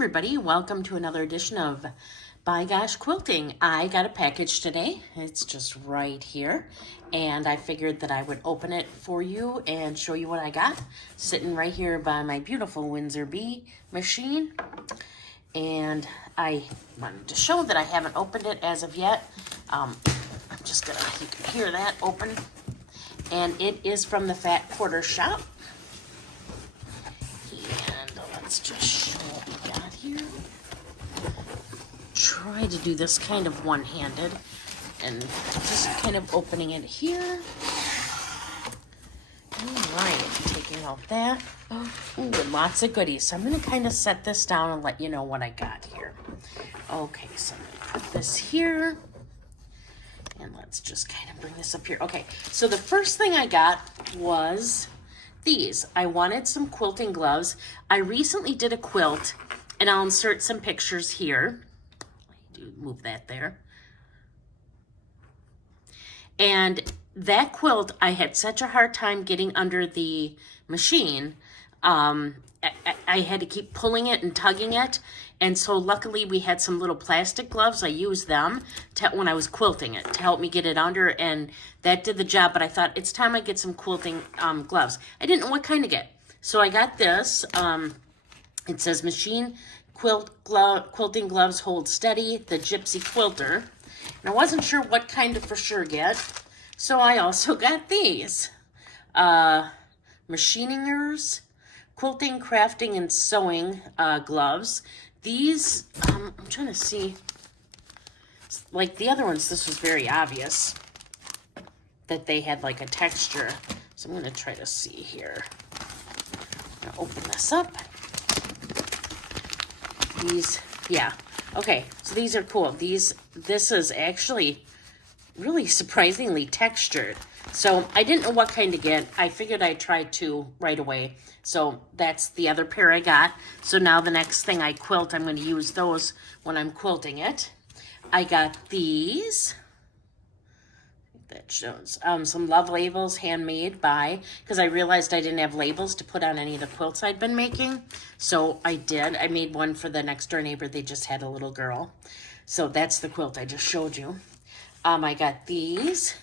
everybody, welcome to another edition of By Gosh Quilting. I got a package today. It's just right here, and I figured that I would open it for you and show you what I got. Sitting right here by my beautiful Windsor Bee machine, and I wanted to show that I haven't opened it as of yet. I'm just gonna, you can hear that open, and it is from the Fat Quarter Shop. And let's just show what we got here. Try to do this kind of one-handed and just kind of opening it here. All right, taking out that. Ooh, lots of goodies. So I'm going to kind of set this down and let you know what I got here. Okay, so I'm going to put this here. And let's just kind of bring this up here. Okay, so the first thing I got was these. I wanted some quilting gloves. I recently did a quilt, and I'll insert some pictures here. Move that there. And that quilt, I had such a hard time getting under the machine. I had to keep pulling it and tugging it. And so luckily we had some little plastic gloves. I used them when I was quilting it to help me get it under, and that did the job. But I thought it's time I get some quilting gloves. I didn't know what kind to get. So I got this. It says machine quilting gloves hold steady, the Gypsy Quilter. And I wasn't sure what kind to for sure get. So I also got these. Machiningers quilting, crafting, and sewing gloves. These, I'm trying to see, like the other ones, this was very obvious that they had like a texture. So I'm going to try to see here. I'm going to open this up. These, yeah, okay, so these are cool. This is actually really surprisingly textured. So I didn't know what kind to get. I figured I'd try two right away. So that's the other pair I got. So now the next thing I quilt, I'm going to use those when I'm quilting it. I got these. That shows some love labels handmade by, because I realized I didn't have labels to put on any of the quilts I'd been making. So I did. I made one for the next door neighbor. They just had a little girl. So that's the quilt I just showed you. I got these.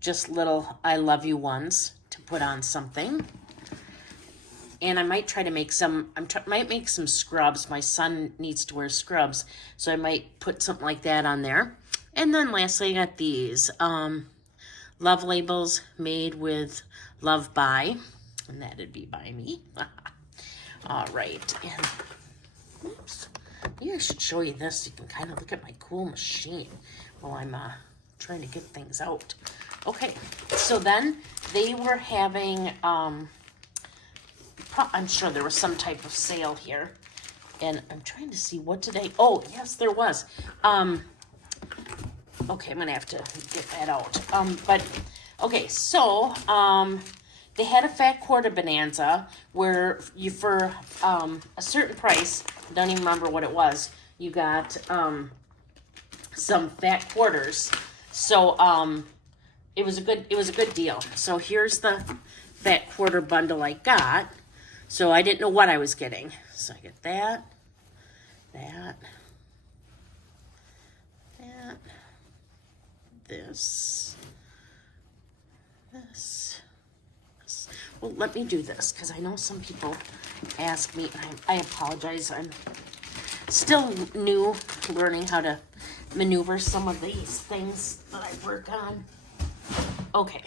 Just little I love you ones to put on something. And I might try to make some, might make some scrubs. My son needs to wear scrubs, so I might put something like that on there. And then lastly, I got these love labels made with love by, and that'd be by me. All right, and oops, maybe I should show you this. You can kind of look at my cool machine while I'm trying to get things out. Okay, so then they were having, I'm sure there was some type of sale here, and I'm trying to see what today. Oh, yes, there was. Okay, I'm gonna have to get that out. But okay, so they had a Fat Quarter Bonanza where you, for a certain price, I don't even remember what it was, you got some fat quarters. So it was a good deal. So here's the Fat Quarter bundle I got. So I didn't know what I was getting. So I get that, this. Well, let me do this, because I know some people ask me, and I apologize. I'm still new, learning how to maneuver some of these things that I work on. Okay.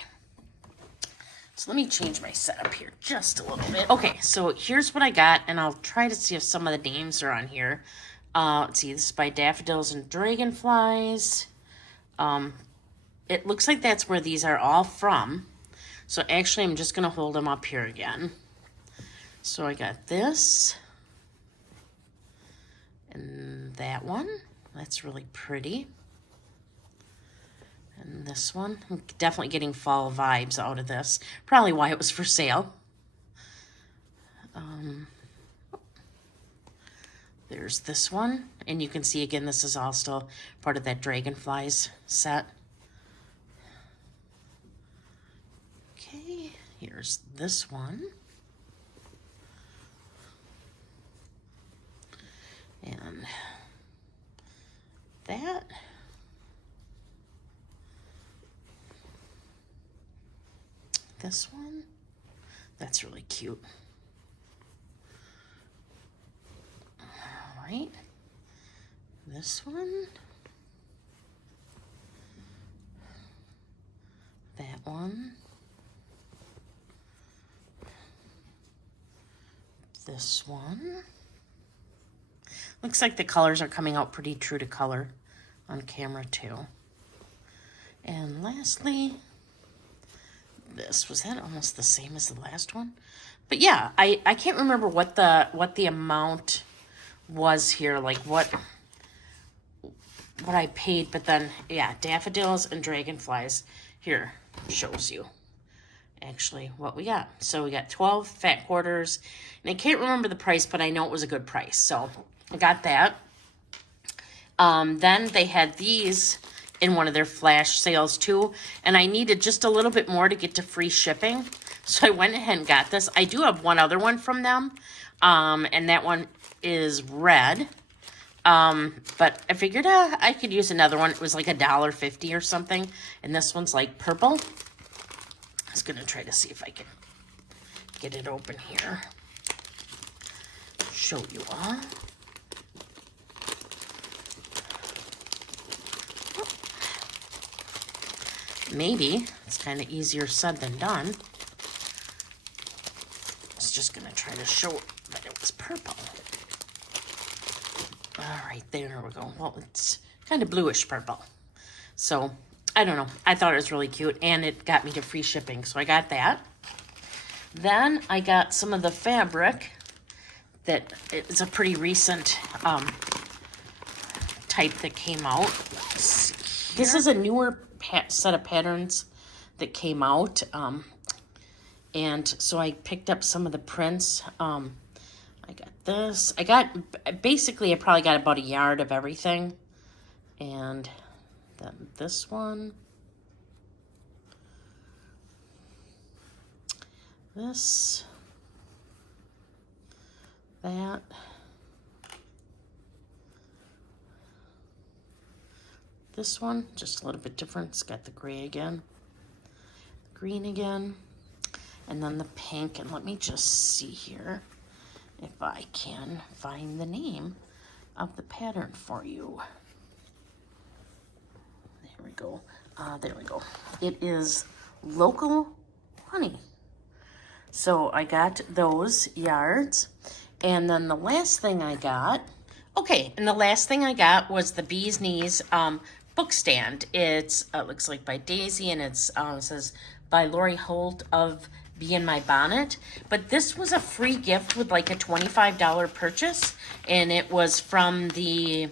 So let me change my setup here just a little bit. Okay, so here's what I got, and I'll try to see if some of the names are on here. Let's see, this is by Daffodils and Dragonflies. It looks like that's where these are all from. So actually, I'm just going to hold them up here again. So I got this. And that one. That's really pretty. And this one. I'm definitely getting fall vibes out of this. Probably why it was for sale. There's this one. And you can see, again, this is all still part of that Dragonflies set. Okay, here's this one. And that. This one. That's really cute. All right. This one. That one. This one. Looks like the colors are coming out pretty true to color on camera too. And lastly, this. Was that almost the same as the last one? But yeah, I can't remember what the amount was here, like what I paid, but then yeah, daffodils and dragonflies here shows you actually what we got. So we got 12 fat quarters, and I can't remember the price, but I know it was a good price, so I got that. Then they had these in one of their flash sales too, and I needed just a little bit more to get to free shipping, so I went ahead and got this. I do have one other one from them, and that one is red, but I figured I could use another one. It was like $1.50 or something, and this one's like purple. I was gonna try to see if I can get it open here, show you all. Maybe it's kind of easier said than done. I was just gonna try to show that it was purple. All right, there we go. Well, it's kind of bluish purple. So I don't know. I thought it was really cute, and it got me to free shipping, so I got that. Then I got some of the fabric that is a pretty recent type that came out. This is a newer set of patterns that came out, and so I picked up some of the prints. I got this. I probably got about a yard of everything, and then this one, this, that, this one, just a little bit different. It's got the gray again, the green again, and then the pink. And let me just see here if I can find the name of the pattern for you. There we go. There we go. It is Local Honey. So I got those yards. And then the last thing I got, was the Bee's Knees book stand. It's looks like by Daisy, and it says by Lori Holt of Bee in My Bonnet. But this was a free gift with like a $25 purchase, and it was from the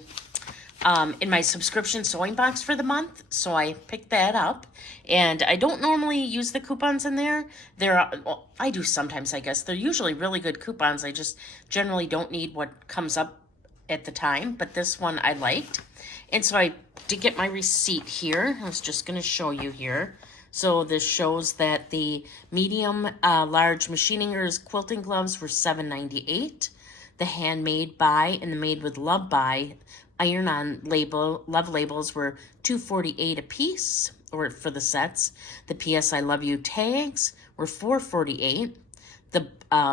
in my subscription sewing box for the month, so I picked that up. And I don't normally use the coupons in there. Well, I do sometimes, I guess. They're usually really good coupons. I just generally don't need what comes up at the time, but this one I liked. And so I did get my receipt here. I was just going to show you here. So this shows that the medium large machining errors quilting gloves were $7.98. The handmade by and the made with love by iron-on love labels were $2.48 a piece, or for the sets. The P.S. I Love You tags were $4.48. The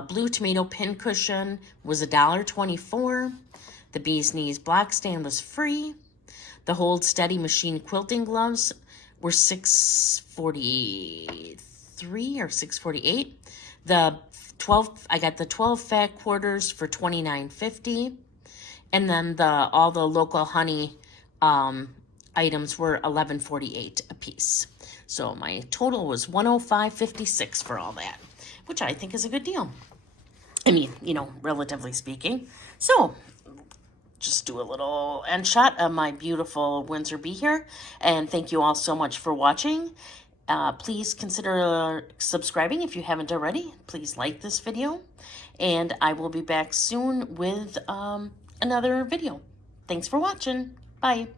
blue tomato pin cushion was $1.24. The Bee's Knees block stand was free. The Hold Steady machine quilting gloves were $6.43 or $6.48. I got the 12 fat quarters for $29.50. And then all the Local Honey items were $11.48 a piece. So my total was $105.56 for all that, which I think is a good deal. I mean, relatively speaking. So just do a little end shot of my beautiful Windsor bee here. And thank you all so much for watching. Please consider subscribing if you haven't already. Please like this video. And I will be back soon with another video. Thanks for watching. Bye.